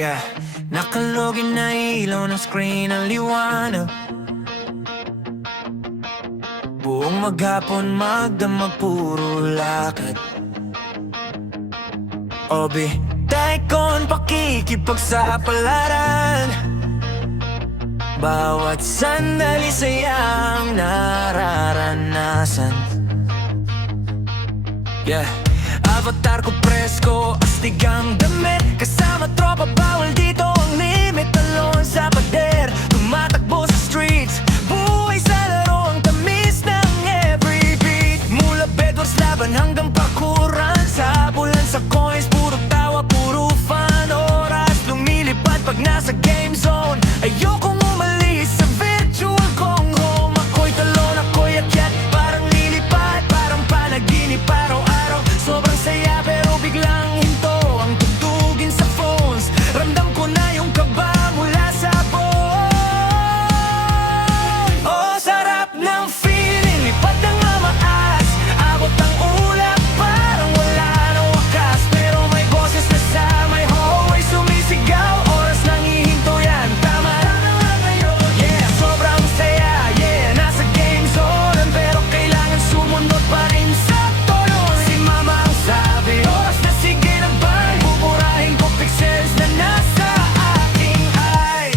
Yeah, nakalogin na ilaw ng screen ang liwanag. Buong maghapon magdamag puro lakad. Obi, daikon pakikipagsapalaran. Bawat sandali sayang nararanasan. Yeah, avatar ko presko, astig ang damit. Kasama tropa, bawal dito ang limit. Talon sa pader, tumatakbo sa streets. Buhay sa laro, ang tamis ng every beat. Mula bedwars laban hanggang pakuran. Sa bulan sa coins, puro tawa, puro fun. Oras lumilipad pag nasa game zone. Ayokong umalis sa virtual kong home. Ako'y talon, ako'y akyat, parang lilipad, parang panaginip araw-araw. Sobrang saya pero biglang hinto ang tugtugin sa phones. Ramdam ko na yung kaba mula sa phone. Oh, sarap ng feeling, lipad ng mamaas. Abot ang ulap, parang wala nang wakas. Pero may boses na sa may hallway sumisigaw. Oras nang hihinto yan, tama na ngayon. Yeah, sobrang saya, yeah, nasa game zone. Pero kailangan sumunod pa rin sa tono. Si mama ang sabi, oras na sige na bang buburahin ko pixels na nasa aking eye.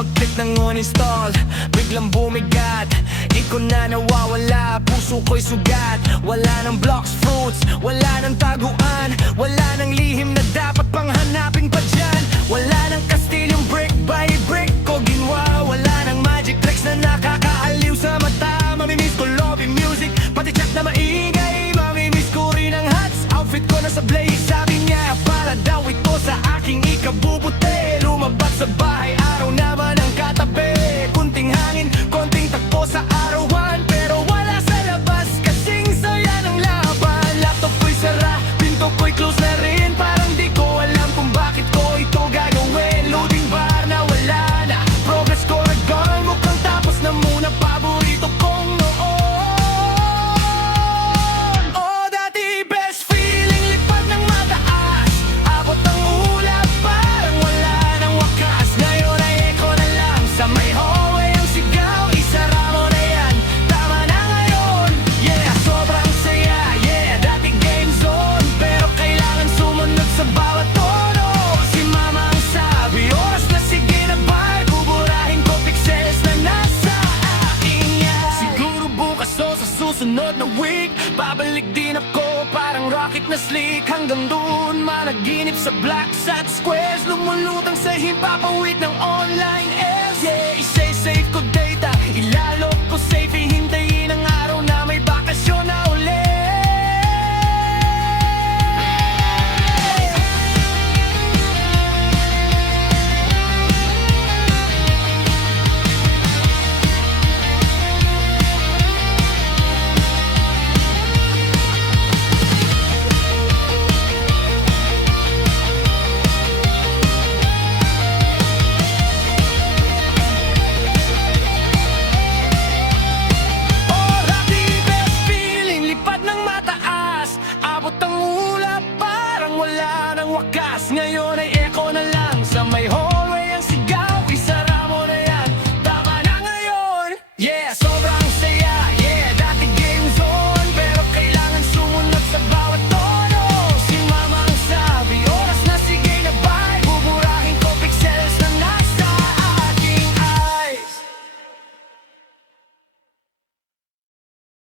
Pag-click ng uninstall, biglang bumigat. Ikaw na nawawala, puso ko'y sugat. Wala nang blocks, fruits, wala nang taguan. Wala nang lihim na dapat pang hanapin pa dyan. Wala nang kastilyong brick by brick ko ginwa. Wala nang magic tricks na nakakaaliw sa mata. Mamimiss ko lobby music, pati chat na maingay. Mamimiss ko rin ang hats, outfit ko na sa blaze. Sabi niya, para daw ito sa aking ikabubuti. Lumabas sa bahay, araw naman ang katabi. Kunting hangin, konting takbo sa arawan. Pero wala sa labas, kasing saya ng laban. Laptop ko'y sara, pinto ko'y close na rin. Parang di ko alam kung bakit ko ito gagawin. Loading bar na wala na, progress ko nag-gone. Mukhang tapos na muna, paborito kong noon. Oh, dati best feeling, lipad ng mataas. Abot ang ulap, parang wala nang wakas. Ngayon ay echo na lang sa may hallway ang sigaw. Isara mo na yan, tama na ngayon. Yeah, sobrang saya, yeah, dati game zone. Pero kailangan sumunod sa bawat tono. Si mama ang sabi, oras na sige na bye. Buburahin ko pixels na nasa aking eye. Siguro bukas o sa susunod na week, babalik din ako parang rocket na slick. Hanggang doon managinip sa black sat squares. Lumulutang sa himpapawid ng online ads. Yeah, isay safe ko